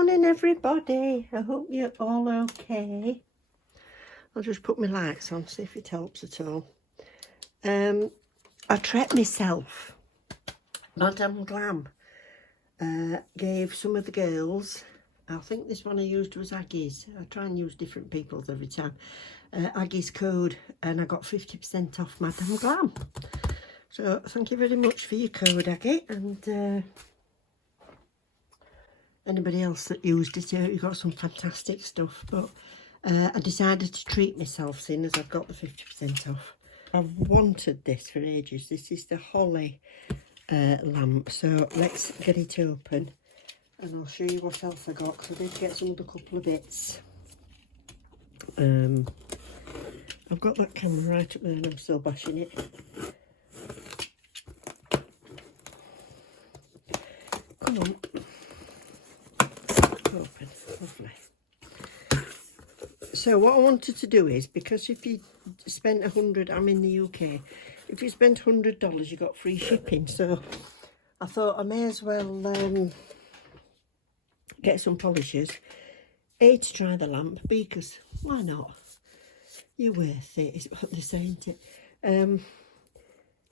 morning, everybody. I hope you're all okay. I'll just put my lights on, see if it helps at all. I treat myself. Madame Glam gave some of the girls, I think this one I used was Aggie's. I try and use different people's every time. Aggie's code, and I got 50% off Madame Glam. So thank you very much for your code, Aggie, and anybody else that used it. You got some fantastic stuff, but I decided to treat myself, seeing as I've got the 50% off. I've wanted this for ages. This is the Holi lamp, so let's get it open and I'll show you what else I got, because I did get another couple of bits. I've got that camera right up there and I'm still bashing it. Come on. Open. Lovely. So what I wanted to do is, because if you spent 100, I'm in the UK, if you spent $100 you got free shipping, so I thought I may as well get some polishers, A, to try the lamp, because why not, you're worth it, is what they say, isn't it?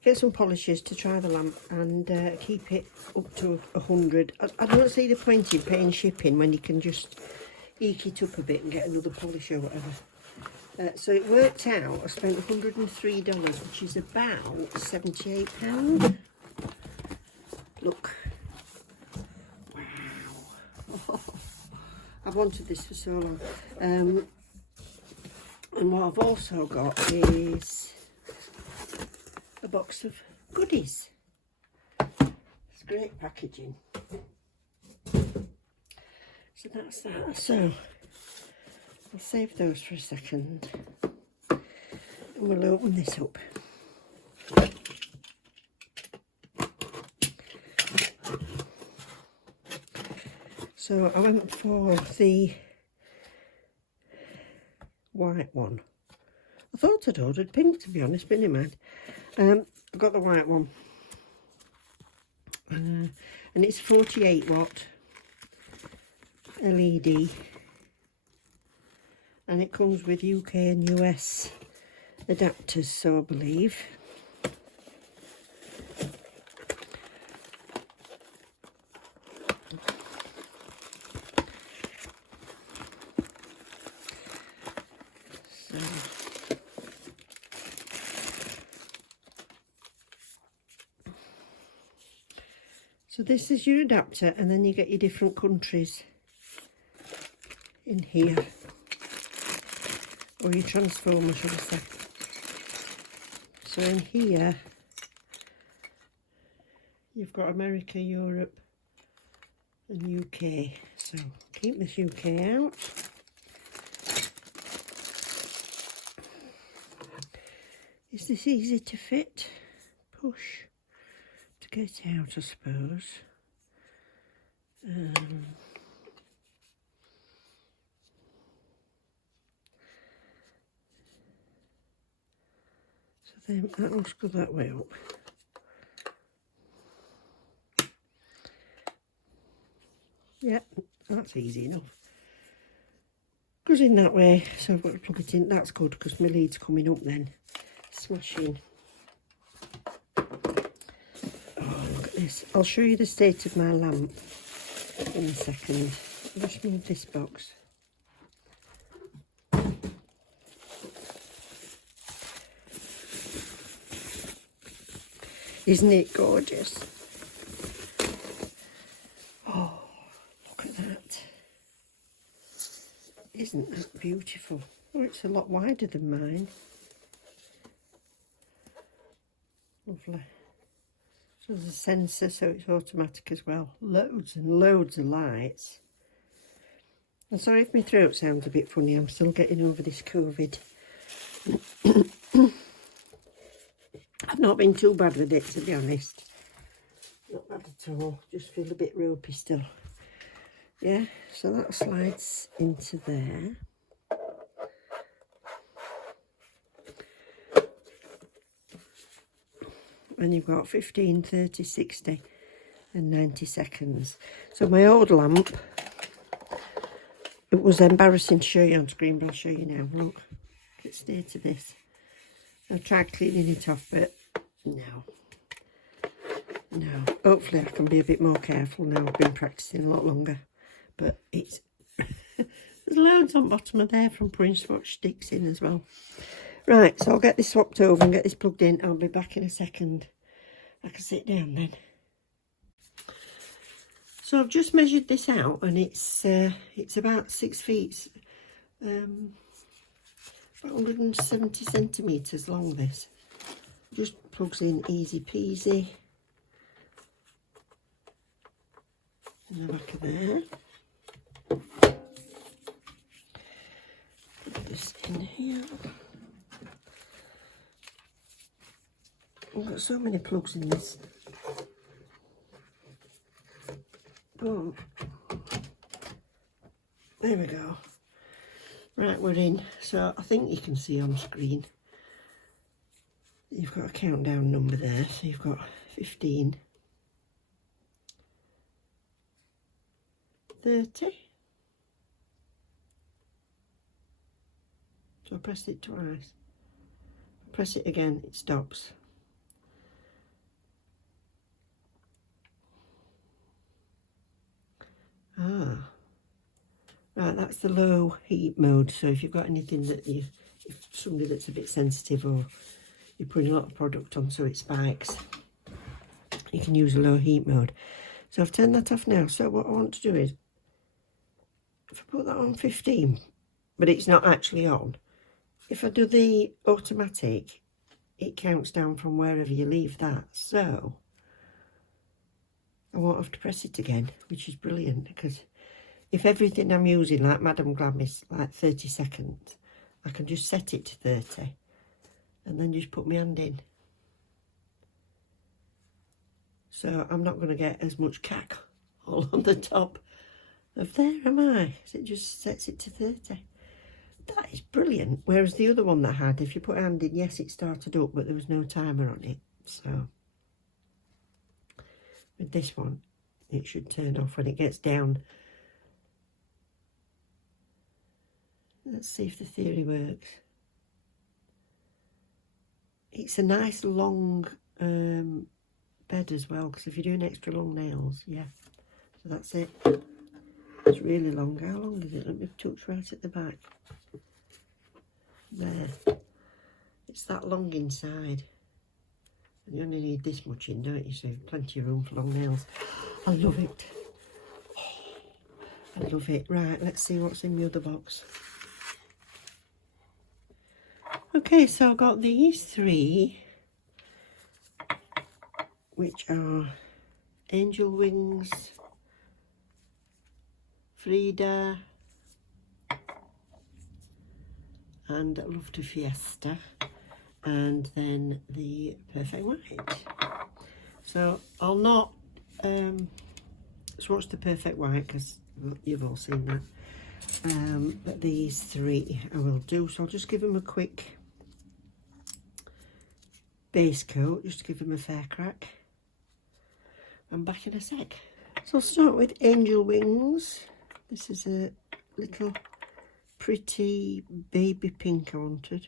Get some polishers to try the lamp and keep it up to 100. I don't see the point in paying shipping when you can just eke it up a bit and get another polish or whatever. So it worked out, I spent $103, which is about £78. Look. Wow. I've wanted this for so long. And what I've also got is a box of goodies. It's great packaging. So that's that. So I'll save those for a second and we'll open this up. So I went for the white one. I thought I'd ordered pink, to be honest, but never mind. I've got the white one. And it's 48 watt LED. And it comes with UK and US adapters, so I believe. So this is your adapter, and then you get your different countries in here, or your transformer, should I say. So in here you've got America, Europe and UK, so keep this UK out. Is this easy to fit? Push to get out, I suppose. So then that looks good that way up. Yeah, that's easy enough. Goes in that way, so I've got to plug it in. That's good because my lead's coming up then. Smashing. Oh, look at this. I'll show you the state of my lamp in a second. I'll just move this box. Isn't it gorgeous? Oh, look at that. Isn't that beautiful? Oh, it's a lot wider than mine. Lovely. So there's a sensor, so it's automatic as well. Loads and loads of lights. I'm sorry if my throat sounds a bit funny. I'm still getting over this COVID. I've not been too bad with it, to be honest. Not bad at all. Just feel a bit ropey still. Yeah, so that slides into there. And you've got 15, 30, 60 and 90 seconds. So my old lamp It was embarrassing to show you on screen, but I'll show you now. Look, it's near to this. I've tried cleaning it off, but no. No. Hopefully I can be a bit more careful now. I've been practising a lot longer. But it's... There's loads on bottom of there from putting Swatch sticks in as well. Right, so I'll get this swapped over and get this plugged in. I'll be back in a second. I can sit down then. So I've just measured this out, and it's about 6 feet, about 170 centimetres long, this. Just plugs in easy peasy. In the back of there. Put this in here. I've got so many plugs in this. Boom. There we go. Right, we're in. So I think you can see on screen. You've got a countdown number there. So you've got 15. 30. So I press it twice. Press it again, it stops. Ah, right, that's the low heat mode. So if you've got anything that if somebody that's a bit sensitive, or you're putting a lot of product on so it spikes, you can use a low heat mode. So I've turned that off now. So what I want to do is, if I put that on 15, but it's not actually on, if I do the automatic, it counts down from wherever you leave that. So I won't have to press it again, which is brilliant, because if everything I'm using, like Madame Glam, is like 30 seconds, I can just set it to 30 and then just put my hand in. So I'm not going to get as much cack all on the top of there, am I? So it just sets it to 30. That is brilliant. Whereas the other one that I had, if you put a hand in, yes, it started up, but there was no timer on it. So with this one, it should turn off when it gets down. Let's see if the theory works. It's a nice long bed as well, because if you're doing extra long nails, yeah. So that's it. It's really long. How long is it? Let me touch right at the back. There. It's that long inside. And you only need this much in, don't you? So you've plenty of room for long nails. I love it. Oh, I love it. Right, let's see what's in the other box. Okay, so I've got these three, which are Angel Wings, Frida, and Love to Fiesta, and then the Perfect White. So I'll not swatch the Perfect White, because you've all seen that, but these three I will do. So I'll just give them a quick base coat, just to give them a fair crack. I'm back in a sec. So I'll start with Angel Wings. This is a little pretty baby pink I wanted.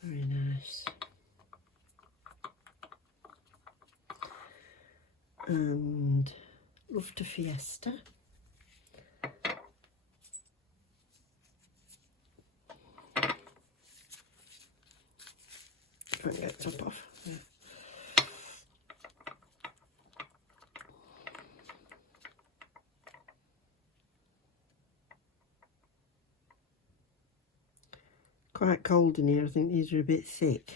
Very nice. And Love to Fiesta. Try and get the top off. Yeah. Quite cold in here. I think these are a bit thick.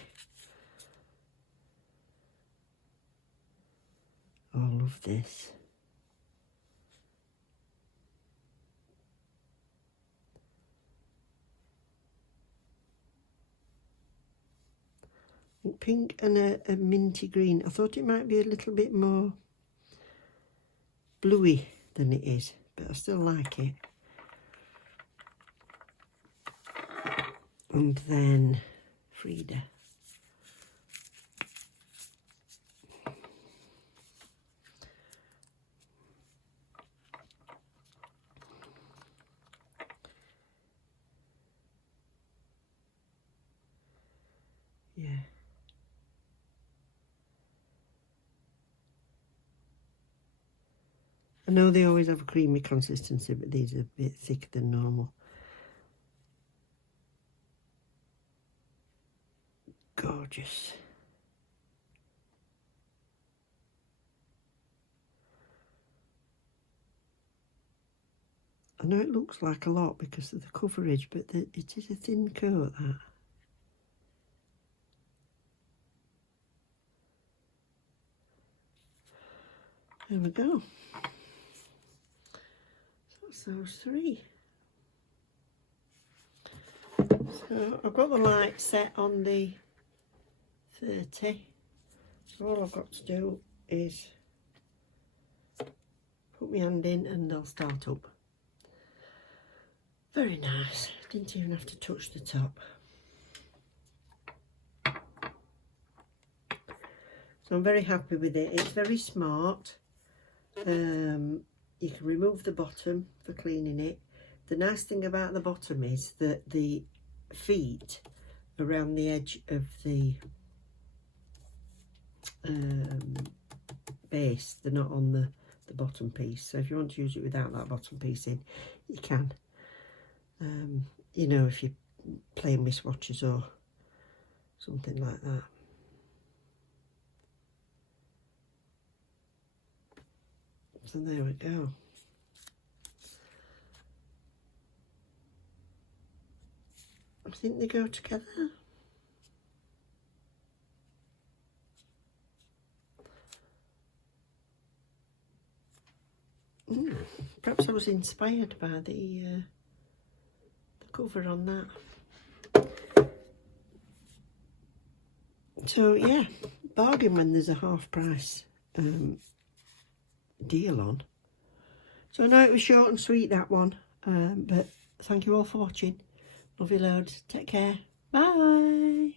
Oh, I love this. Pink and a minty green. I thought it might be a little bit more bluey than it is, but I still like it. And then Frida. Yeah. I know they always have a creamy consistency, but these are a bit thicker than normal. Gorgeous. I know it looks like a lot because of the coverage, but it is a thin coat, that. There we go. So that's those three. So I've got the light set on the 30. So all I've got to do is put my hand in and they'll start up. Very nice. Didn't even have to touch the top. So I'm very happy with it. It's very smart. You can remove the bottom for cleaning it. The nice thing about the bottom is that the feet around the edge of the base, they're not on the bottom piece. So if you want to use it without that bottom piece in, you can. You know, if you're playing with swatches or something like that. So there we go. I think they go together. Perhaps I was inspired by the cover on that. So yeah, bargain when there's a half price deal on. So I know it was short and sweet, that one, but thank you all for watching. Love you loads. Take care. Bye.